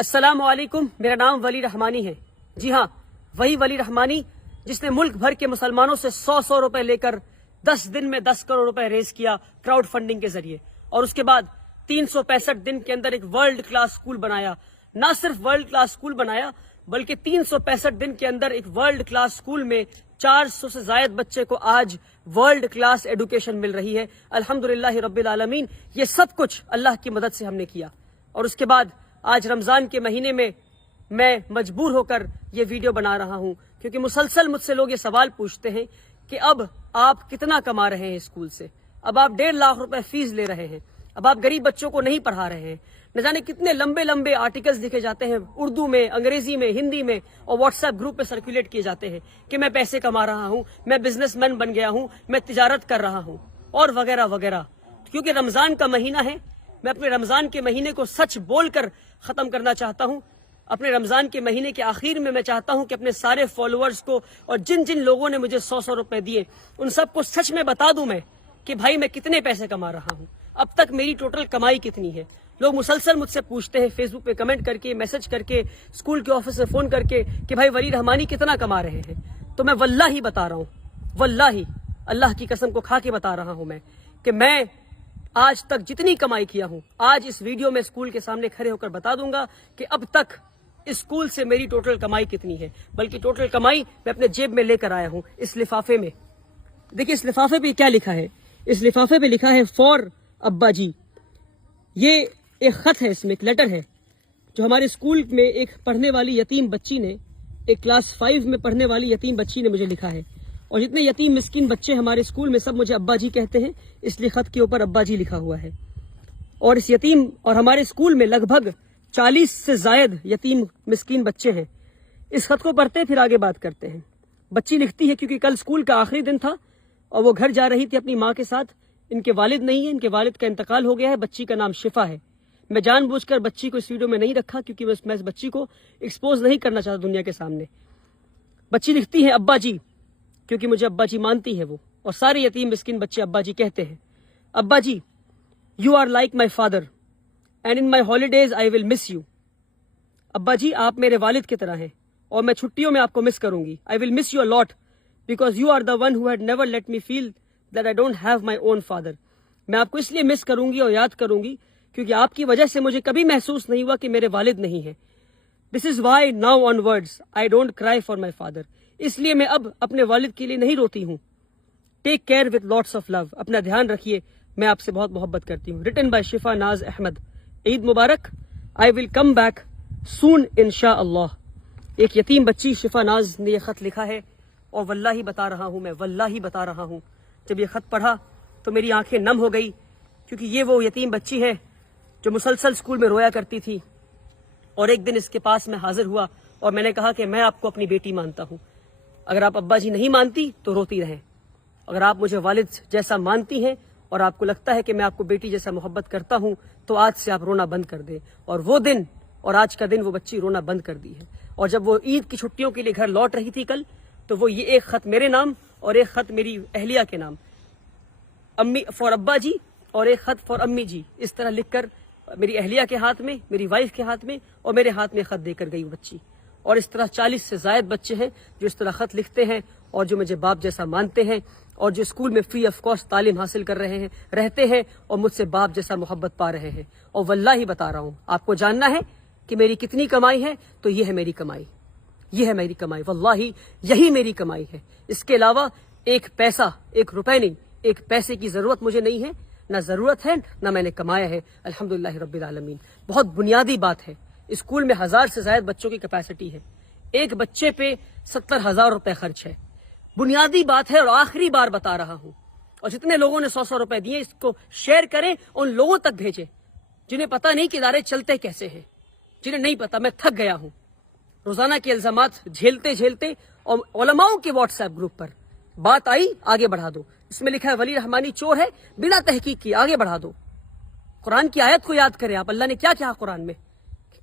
السلام علیکم، میرا نام ولی رحمانی ہے۔ جی ہاں، وہی ولی رحمانی جس نے ملک بھر کے مسلمانوں سے 100 روپے لے کر 10 دن میں 10 کروڑ روپے ریز کیا کراؤڈ فنڈنگ کے ذریعے، اور اس کے بعد 365 دن کے اندر ایک ورلڈ کلاس سکول بنایا۔ نہ صرف ورلڈ کلاس سکول بنایا بلکہ 365 دن کے اندر ایک ورلڈ کلاس سکول میں 400 سے زائد بچے کو آج ورلڈ کلاس ایڈوکیشن مل رہی ہے۔ الحمدللہ رب العالمین، یہ سب کچھ اللہ کی مدد سے ہم نے کیا۔ اور اس کے بعد آج رمضان کے مہینے میں مجبور ہو کر یہ ویڈیو بنا رہا ہوں، کیونکہ مسلسل مجھ سے لوگ یہ سوال پوچھتے ہیں کہ اب آپ کتنا کما رہے ہیں اسکول سے، اب آپ 1.5 لاکھ روپے فیس لے رہے ہیں، اب آپ غریب بچوں کو نہیں پڑھا رہے ہیں۔ نہ جانے کتنے لمبے لمبے آرٹیکلز لکھے جاتے ہیں اردو میں، انگریزی میں، ہندی میں، اور واٹس ایپ گروپ پہ سرکولیٹ کیے جاتے ہیں کہ میں پیسے کما رہا ہوں، میں بزنس مین بن گیا ہوں، میں تجارت کر رہا ہوں، اور وغیرہ وغیرہ۔ کیونکہ رمضان کا مہینہ ہے، میں اپنے رمضان کے مہینے کو سچ بول کر ختم کرنا چاہتا ہوں۔ اپنے رمضان کے مہینے کے آخر میں چاہتا ہوں کہ اپنے سارے فالوورز کو اور جن جن لوگوں نے مجھے 100 روپے دیے ان سب کو سچ میں بتا دوں میں کہ بھائی میں کتنے پیسے کما رہا ہوں، اب تک میری ٹوٹل کمائی کتنی ہے۔ لوگ مسلسل مجھ سے پوچھتے ہیں فیس بک پہ کمنٹ کر کے، میسج کر کے، اسکول کے آفس سے فون کر کے کہ بھائی ولی رحمانی کتنا کما رہے ہیں۔ تو میں واللہ بتا رہا ہوں، واللہ اللہ کی قسم کو کھا کے بتا رہا ہوں کہ میں آج تک جتنی کمائی کیا ہوں، آج اس ویڈیو میں اسکول کے سامنے کھڑے ہو کر بتا دوں گا کہ اب تک اسکول سے میری ٹوٹل کمائی کتنی ہے۔ بلکہ ٹوٹل کمائی میں اپنے جیب میں لے کر آیا ہوں اس لفافے میں۔ دیکھیں اس لفافے پہ کیا لکھا ہے، اس لفافے پہ لکھا ہے فار ابا جی۔ یہ ایک خط ہے، اس میں ایک لیٹر ہے جو ہمارے اسکول میں ایک پڑھنے والی یتیم بچی نے، ایک کلاس 5 میں پڑھنے والی یتیم بچی نے مجھے لکھا ہے۔ اور جتنے یتیم مسکین بچے ہمارے اسکول میں سب مجھے ابا جی کہتے ہیں، اس لیے خط کے اوپر ابا جی لکھا ہوا ہے۔ اور اس یتیم اور ہمارے اسکول میں لگ بھگ 40 سے زائد یتیم مسکین بچے ہیں۔ اس خط کو پڑھتے پھر آگے بات کرتے ہیں۔ بچی لکھتی ہے کیونکہ کل اسکول کا آخری دن تھا اور وہ گھر جا رہی تھی اپنی ماں کے ساتھ۔ ان کے والد نہیں ہیں، ان کے والد کا انتقال ہو گیا ہے۔ بچی کا نام شفا ہے۔ میں جان بوجھ کر بچی کو اس ویڈیو میں نہیں رکھا کیونکہ میں اس بچی کو ایکسپوز نہیں کرنا چاہتا دنیا کے سامنے۔ بچی لکھتی ہے ابا جی، کیونکہ مجھے ابا جی مانتی ہے وہ، اور سارے یتیم مسکین بچے ابا جی کہتے ہیں۔ ابا جی، you are like my father and in my holidays I will miss you. ابا جی آپ میرے والد کی طرح ہیں اور میں چھٹیوں میں آپ کو مس کروں گی۔ I will miss you a lot because you are the one who had never let me feel that I don't have my own father. میں آپ کو اس لیے مس کروں گی اور یاد کروں گی کیونکہ آپ کی وجہ سے مجھے کبھی محسوس نہیں ہوا کہ میرے والد نہیں ہیں۔ This is why now onwards I don't cry for my father. اس لیے میں اب اپنے والد کے لیے نہیں روتی ہوں۔ Take care with lots of love, اپنا دھیان رکھیے، میں آپ سے بہت محبت کرتی ہوں۔ ریٹن بائی شفا ناز احمد۔ عید مبارک۔ آئی ول کم بیک سون انشاء اللہ۔ ایک یتیم بچی شفا ناز نے یہ خط لکھا ہے، اور واللہ بتا رہا ہوں، میں واللہ بتا رہا ہوں، جب یہ خط پڑھا تو میری آنکھیں نم ہو گئی، کیونکہ یہ وہ یتیم بچی ہے جو مسلسل اسکول میں رویا کرتی تھی۔ اور ایک دن اس کے پاس میں حاضر ہوا اور میں نے کہا کہ میں آپ کو اپنی بیٹی مانتا ہوں، اگر آپ ابا جی نہیں مانتی تو روتی رہیں، اگر آپ مجھے والد جیسا مانتی ہیں اور آپ کو لگتا ہے کہ میں آپ کو بیٹی جیسا محبت کرتا ہوں تو آج سے آپ رونا بند کر دیں۔ اور وہ دن اور آج کا دن وہ بچی رونا بند کر دی ہے۔ اور جب وہ عید کی چھٹیوں کے لیے گھر لوٹ رہی تھی کل، تو وہ یہ ایک خط میرے نام اور ایک خط میری اہلیہ کے نام، امی فار ابا جی اور ایک خط فار امی جی، اس طرح لکھ کر میری اہلیہ کے ہاتھ میں، میری وائف کے ہاتھ میں اور میرے ہاتھ میں خط دے کر گئی وہ بچی۔ اور اس طرح 40 سے زائد بچے ہیں جو اس طرح خط لکھتے ہیں اور جو مجھے باپ جیسا مانتے ہیں اور جو اسکول میں فری آف کاسٹ تعلیم حاصل کر رہے ہیں، رہتے ہیں اور مجھ سے باپ جیسا محبت پا رہے ہیں۔ اور واللہ بتا رہا ہوں، آپ کو جاننا ہے کہ میری کتنی کمائی ہے تو یہ ہے میری کمائی، یہ ہے میری کمائی، واللہ یہی میری کمائی ہے۔ اس کے علاوہ ایک پیسہ، ایک روپے نہیں، ایک پیسے کی ضرورت مجھے نہیں ہے، نہ ضرورت ہے نہ میں نے کمایا ہے، الحمدللہ رب العالمین۔ بہت بنیادی بات ہے، اسکول میں 1000 سے زائد بچوں کی کیپیسٹی ہے، ایک بچے پہ 70,000 روپے خرچ ہے، بنیادی بات ہے۔ اور آخری بار بتا رہا ہوں، اور جتنے لوگوں نے 100 روپے دیے اس کو شیئر کریں، ان لوگوں تک بھیجیں جنہیں پتہ نہیں کہ ادارے چلتے کیسے ہیں، جنہیں نہیں پتہ۔ میں تھک گیا ہوں روزانہ کے الزامات جھیلتے جھیلتے، اور علماؤں کے واٹس ایپ گروپ پر بات آئی آگے بڑھا دو، اس میں لکھا ہے ولی رحمانی چور ہے، بنا تحقیق کی آگے بڑھا دو۔ قرآن کی آیت کو یاد کریں آپ، اللہ نے کیا کہا قرآن میں،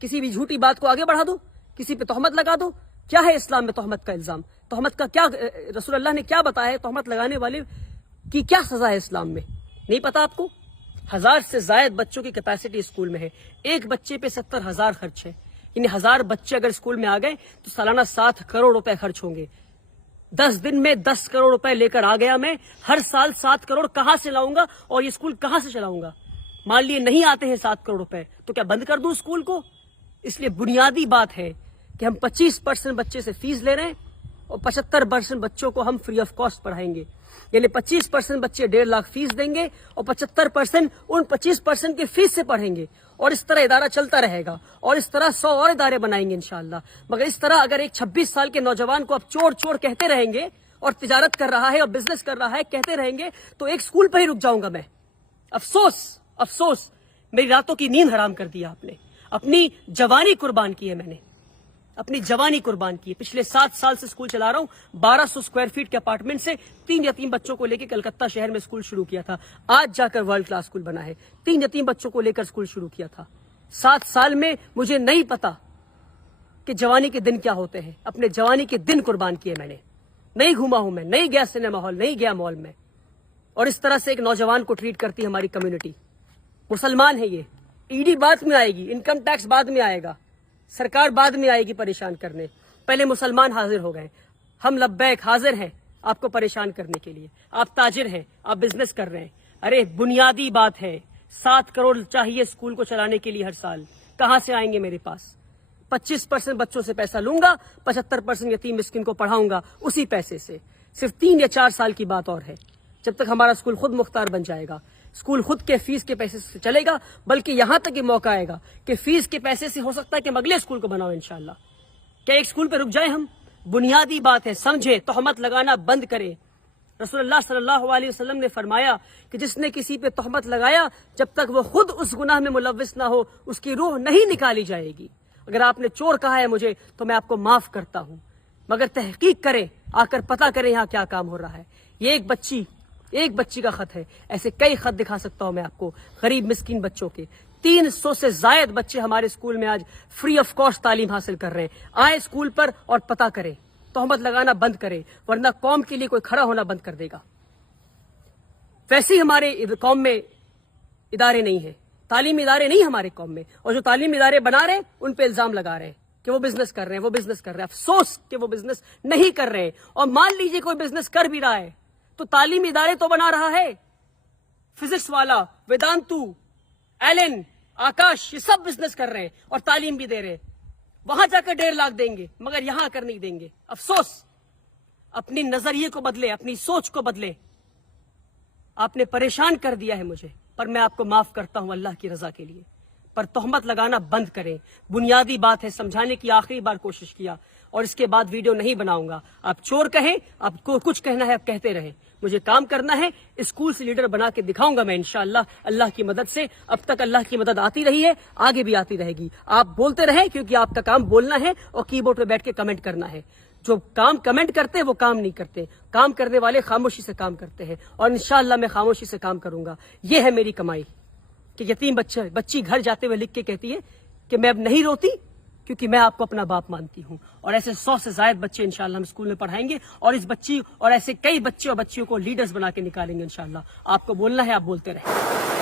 کسی بھی جھوٹی بات کو آگے بڑھا دو، کسی پہ تہمت لگا دو۔ کیا ہے اسلام میں تہمت کا الزام؟ تہمت کا کیا رسول اللہ نے کیا بتایا ہے؟ تہمت لگانے والے کی کیا سزا ہے اسلام میں؟ نہیں پتا آپ کو؟ 1000 سے زائد بچوں کی کیپیسٹی اسکول میں ہے، ایک بچے پہ 70,000 خرچ ہے، یعنی 1000 بچے اگر اسکول میں آ گئے تو سالانہ 7 کروڑ روپے خرچ ہوں گے. 10 دن میں 10 کروڑ روپے لے کر آ گیا میں. ہر سال 7 کروڑ کہاں سے لاؤں گا اور یہ اسکول کہاں سے چلاؤں گا؟ مان لیے نہیں آتے ہیں 7 کروڑ روپے تو کیا بند کر دوں اسکول کو؟ اس لیے بنیادی بات ہے کہ ہم 25% بچے سے فیس لے رہے ہیں اور 75% بچوں کو ہم فری آف کاسٹ پڑھائیں گے. یعنی 25% بچے 1.5 لاکھ فیس دیں گے اور 75% ان 25% کی فیس سے پڑھیں گے. اور اس طرح ادارہ چلتا رہے گا اور اس طرح 100 اور ادارے بنائیں گے انشاءاللہ. مگر اس طرح اگر ایک 26 سال کے نوجوان کو اب چور چور کہتے رہیں گے اور تجارت کر رہا ہے اور بزنس کر رہا ہے کہتے رہیں گے تو ایک اسکول پہ ہی رک جاؤں گا میں. افسوس میری راتوں کی نیند حرام کر دیا آپ نے. اپنی جوانی قربان کی ہے میں نے, اپنی جوانی قربان کی ہے. پچھلے 7 سال سے اسکول چلا رہا ہوں. 1200 اسکوائر فیٹ کے اپارٹمنٹ سے 3 یتیم بچوں کو لے کے کلکتہ شہر میں اسکول شروع کیا تھا. آج جا کر ورلڈ کلاس اسکول بنا ہے. 3 یتیم بچوں کو لے کر اسکول شروع کیا تھا. 7 سال میں مجھے نہیں پتا کہ جوانی کے دن کیا ہوتے ہیں. اپنے جوانی کے دن قربان کیے میں نے. نہیں گھوما ہوں میں, نہیں گیا سنیما ہال, نہیں گیا مال میں. اور اس طرح سے ایک نوجوان کو ٹریٹ کرتی ہے ہماری کمیونٹی. مسلمان ہے یہ. ای ڈی بعد میں آئے گی, انکم ٹیکس بعد میں آئے گا, سرکار بعد میں آئے گی پریشان کرنے. پہلے مسلمان حاضر ہو گئے. ہم لبیک حاضر ہیں آپ کو پریشان کرنے کے لیے. آپ تاجر ہیں, آپ بزنس کر رہے ہیں. ارے بنیادی بات ہے 7 کروڑ چاہیے اسکول کو چلانے کے لیے ہر سال. کہاں سے آئیں گے میرے پاس؟ 25% بچوں سے پیسہ لوں گا, 75% یتیم مسکین کو پڑھاؤں گا اسی پیسے سے. صرف 3 یا 4 سال کی بات اور ہے جب تک ہمارا اسکول خود مختار بن جائے گا. اسکول خود کے فیس کے پیسے سے چلے گا. بلکہ یہاں تک یہ موقع آئے گا کہ فیس کے پیسے سے ہو سکتا ہے کہ ہم اگلے اسکول کو بناؤ انشاءاللہ. کیا ایک اسکول پہ رک جائیں ہم؟ بنیادی بات ہے سمجھے, تہمت لگانا بند کرے. رسول اللہ صلی اللہ علیہ وسلم نے فرمایا کہ جس نے کسی پہ تہمت لگایا جب تک وہ خود اس گناہ میں ملوث نہ ہو اس کی روح نہیں نکالی جائے گی. اگر آپ نے چور کہا ہے مجھے تو میں آپ کو معاف کرتا ہوں, مگر تحقیق کریں, آ کر پتہ کریں یہاں کیا کام ہو رہا ہے. یہ ایک بچی کا خط ہے. ایسے کئی خط دکھا سکتا ہوں میں آپ کو غریب مسکین بچوں کے. 300 سے زائد بچے ہمارے اسکول میں آج فری آف کاسٹ تعلیم حاصل کر رہے ہیں. آئے اسکول پر اور پتہ کریں, تہمت لگانا بند کریں, ورنہ قوم کے لیے کوئی کھڑا ہونا بند کر دے گا. ویسے ہی ہمارے قوم میں ادارے نہیں ہیں, تعلیمی ادارے نہیں ہمارے قوم میں, اور جو تعلیمی ادارے بنا رہے ہیں ان پہ الزام لگا رہے ہیں کہ وہ بزنس کر رہے ہیں. افسوس کہ وہ بزنس نہیں کر رہے ہیں. اور مان لیجئے کوئی بزنس کر بھی رہا ہے تو تعلیمی ادارے تو بنا رہا ہے. فزکس والا, ویدانتو, ایلن, آکاش, یہ سب بزنس کر رہے ہیں اور تعلیم بھی دے رہے ہیں. وہاں جا کر 1.5 لاکھ دیں گے مگر یہاں آ کر نہیں دیں گے. افسوس. اپنی نظریے کو بدلے, اپنی سوچ کو بدلے. آپ نے پریشان کر دیا ہے مجھے, پر میں آپ کو معاف کرتا ہوں اللہ کی رضا کے لیے. پر تہمت لگانا بند کریں. بنیادی بات ہے, سمجھانے کی آخری بار کوشش کیا اور اس کے بعد ویڈیو نہیں بناؤں گا. آپ چور کہیں, آپ کو کچھ کہنا ہے آپ کہتے رہیں. مجھے کام کرنا ہے, اسکول سے لیڈر بنا کے دکھاؤں گا میں انشاءاللہ اللہ کی مدد سے. اب تک اللہ کی مدد آتی رہی ہے, آگے بھی آتی رہے گی. آپ بولتے رہیں کیونکہ آپ کا کام بولنا ہے اور کی بورڈ پہ بیٹھ کے کمنٹ کرنا ہے. جو کام کمنٹ کرتے ہیں وہ کام نہیں کرتے. کام کرنے والے خاموشی سے کام کرتے ہیں اور انشاءاللہ میں خاموشی سے کام کروں گا. یہ ہے میری کمائی کہ یتیم بچی گھر جاتے ہوئے لکھ کے کہتی ہے کہ میں اب نہیں روتی کیونکہ میں آپ کو اپنا باپ مانتی ہوں. اور ایسے 100 سے زائد بچے انشاءاللہ ہم اسکول میں پڑھائیں گے اور اس بچی اور ایسے کئی بچے اور بچیوں کو لیڈرز بنا کے نکالیں گے انشاءاللہ. آپ کو بولنا ہے, آپ بولتے رہیں.